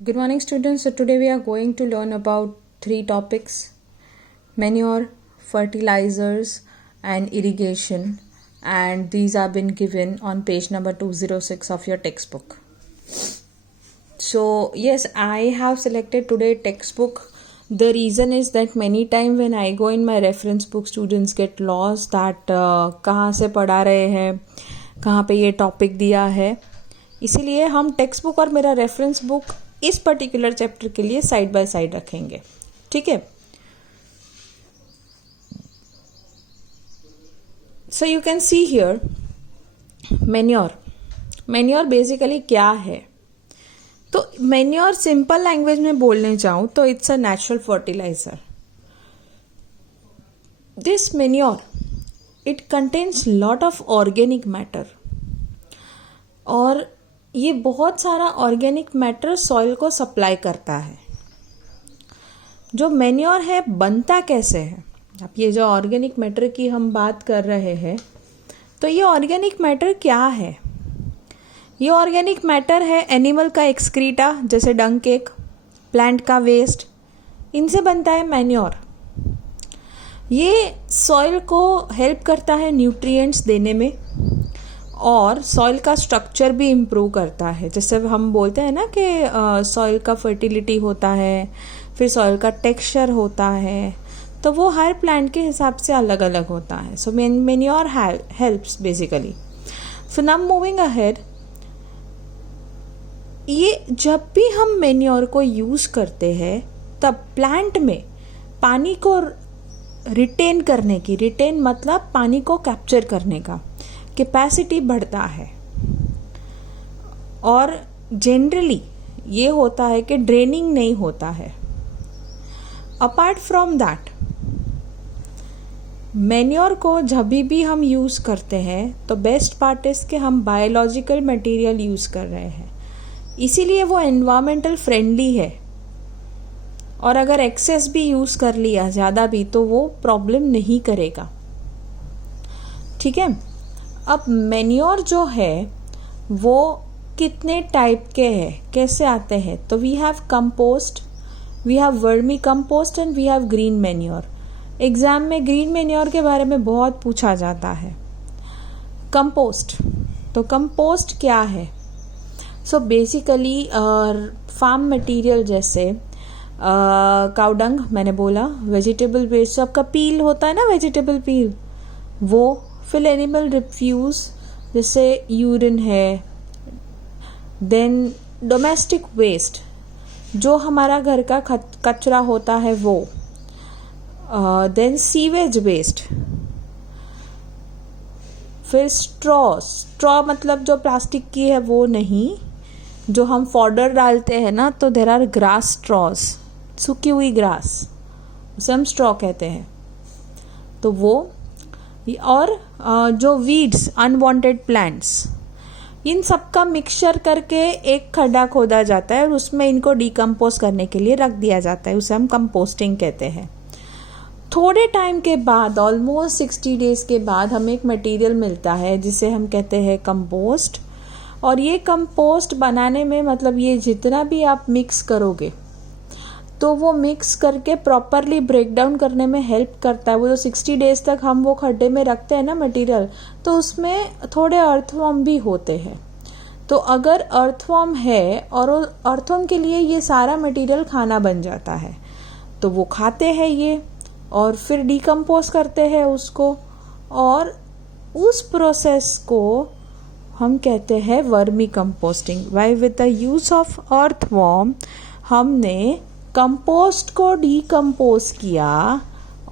Good morning, students. So today we are going to learn about three topics: manure, fertilizers, and irrigation. And these have been given on page number 206 of your textbook. So yes, I have selected today textbook. The reason is that many times when I go in my reference book, students get lost that कहाँ से पढ़ा रहे हैं, कहाँ पे ये topic दिया है. इसीलिए हम टेक्स्ट बुक और मेरा रेफरेंस बुक इस पर्टिकुलर चैप्टर के लिए साइड बाय साइड रखेंगे. ठीक है. So you can see here manure basically क्या है. तो मैन्योर सिंपल लैंग्वेज में बोलने जाऊं तो it's a natural fertiliser. This manure it contains lot of organic matter और ये बहुत सारा ऑर्गेनिक मैटर सॉइल को सप्लाई करता है. जो मैन्योर है बनता कैसे है. अब ये जो ऑर्गेनिक मैटर की हम बात कर रहे हैं तो ये ऑर्गेनिक मैटर क्या है. ये ऑर्गेनिक मैटर है एनिमल का एक्सक्रीटा जैसे डंग केक, प्लांट का वेस्ट, इनसे बनता है मैन्योर. ये सॉइल को हेल्प करता है न्यूट्रिएंट्स देने में और सॉइल का स्ट्रक्चर भी इम्प्रूव करता है. जैसे हम बोलते हैं ना कि सॉइल का फर्टिलिटी होता है, फिर सॉइल का टेक्सचर होता है, तो वो हर प्लांट के हिसाब से अलग अलग होता है. So manure helps basically. So now moving ahead, ये जब भी हम मैन्योर को यूज़ करते हैं तब प्लांट में पानी को रिटेन करने की, रिटेन मतलब पानी को कैप्चर करने का कैपेसिटी बढ़ता है. और जनरली ये होता है कि ड्रेनिंग नहीं होता है. अपार्ट फ्रॉम दैट मैन्योर को जब भी हम यूज़ करते हैं तो बेस्ट पार्ट इज कि हम बायोलॉजिकल मटेरियल यूज़ कर रहे हैं, इसीलिए वो एनवायरमेंटल फ्रेंडली है. और अगर एक्सेस भी यूज़ कर लिया ज़्यादा भी तो वो प्रॉब्लम नहीं करेगा. ठीक है. अब मैन्योर जो है वो कितने टाइप के हैं, कैसे आते हैं. तो we have compost, we have vermicompost and we have green manure. Exam में ग्रीन मैन्योर के बारे में बहुत पूछा जाता है. कंपोस्ट, तो कंपोस्ट क्या है. सो बेसिकली फार्म मटेरियल जैसे काउडंग मैंने बोला, वेजिटेबल वेस्ट, आपका पील होता है ना, वेजिटेबल पील, वो, फिर एनिमल रिफ्यूज जैसे यूरिन है, देन डोमेस्टिक वेस्ट जो हमारा घर का कचरा होता है वो, देन सीवेज वेस्ट, फिर स्ट्रॉ मतलब जो प्लास्टिक की है वो नहीं, जो हम फॉडर डालते हैं ना, तो देर आर ग्रास स्ट्रॉज, सूखी हुई ग्रास, उसे हम स्ट्रॉ कहते हैं. तो वो, और जो वीड्स, अनवांटेड प्लांट्स, इन सब का मिक्सचर करके एक खड्डा खोदा जाता है और उसमें इनको डिकम्पोज करने के लिए रख दिया जाता है. उसे हम कंपोस्टिंग कहते हैं. थोड़े टाइम के बाद, ऑलमोस्ट 60 डेज के बाद, हमें एक मटेरियल मिलता है जिसे हम कहते हैं कंपोस्ट. और ये कंपोस्ट बनाने में मतलब ये जितना भी आप मिक्स करोगे तो वो मिक्स करके प्रॉपरली ब्रेक डाउन करने में हेल्प करता है. वो जो 60 डेज तक हम वो खड्डे में रखते हैं ना मटेरियल, तो उसमें थोड़े अर्थवर्म भी होते हैं. तो अगर अर्थवर्म है और अर्थवर्म के लिए ये सारा मटेरियल खाना बन जाता है, तो वो खाते हैं ये और फिर डिकम्पोज करते हैं उसको, और उस प्रोसेस को हम कहते हैं vermicomposting. Why with the use of earthworm हमने कंपोस्ट को डिकम्पोज किया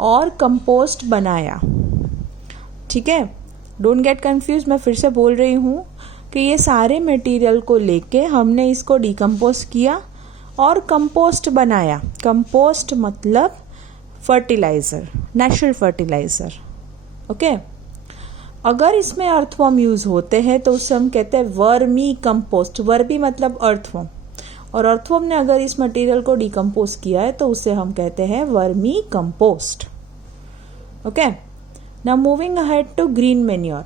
और कंपोस्ट बनाया. ठीक है. डोंट गेट कंफ्यूज, मैं फिर से बोल रही हूँ कि ये सारे मटेरियल को लेके हमने इसको डिकम्पोज किया और कंपोस्ट बनाया. कंपोस्ट मतलब फर्टिलाइज़र, नेचुरल फर्टिलाइज़र. ओके. अगर इसमें अर्थवर्म यूज़ होते हैं तो उससे हम कहते हैं वर्मी कंपोस्ट. वर्मी मतलब अर्थवर्म, और अर्थवर्म ने अगर इस मटेरियल को डिकम्पोज किया है तो उसे हम कहते हैं vermicompost. Okay. Now moving ahead to green manure.